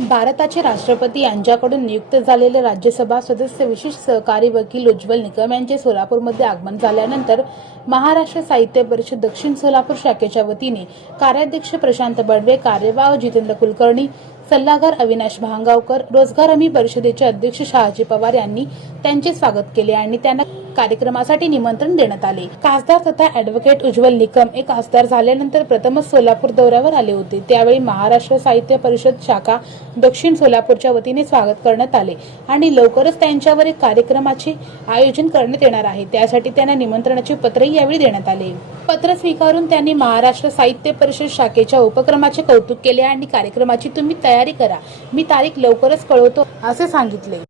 भारताचे राष्ट्रपती यांच्याकडून नियुक्त झालेले राज्यसभा सदस्य विशेष सहकारी वकील उज्ज्वल निकम यांचे सोलापूरमध्ये आगमन झाल्यानंतर महाराष्ट्र साहित्य परिषद दक्षिण सोलापूर शाखेच्या वतीने कार्याध्यक्ष प्रशांत बडवे कार्यवाह जितेंद्र कुलकर्णी सल्लागार अविनाश भांगावकर रोजगार हमी परिषदेचे अध्यक्ष शहाजी पवार यांनी त्यांचे स्वागत केले आणि त्यांना कार्यक्रमासाठी निमंत्रण देण्यात आले. खासदार तथा ऍडव्होकेट उज्ज्वल निकम एक खासदार झाल्यानंतर प्रथमच सोलापूर दौऱ्यावर आले होते. त्यावेळी महाराष्ट्र साहित्य परिषद शाखा दक्षिण सोलापूरच्या वतीने स्वागत करण्यात आले आणि लवकरच त्यांच्यावर एक कार्यक्रमाचे आयोजन करण्यात येणार आहे. त्यासाठी त्यांना निमंत्रणाचे पत्रही यावेळी देण्यात आले. पत्र स्वीकारून त्यांनी महाराष्ट्र साहित्य परिषद शाखेच्या उपक्रमाचे कौतुक केले आणि कार्यक्रमाची तुम्ही तयारी करा. मी तारीख लवकरच कळवतो असे सांगितले.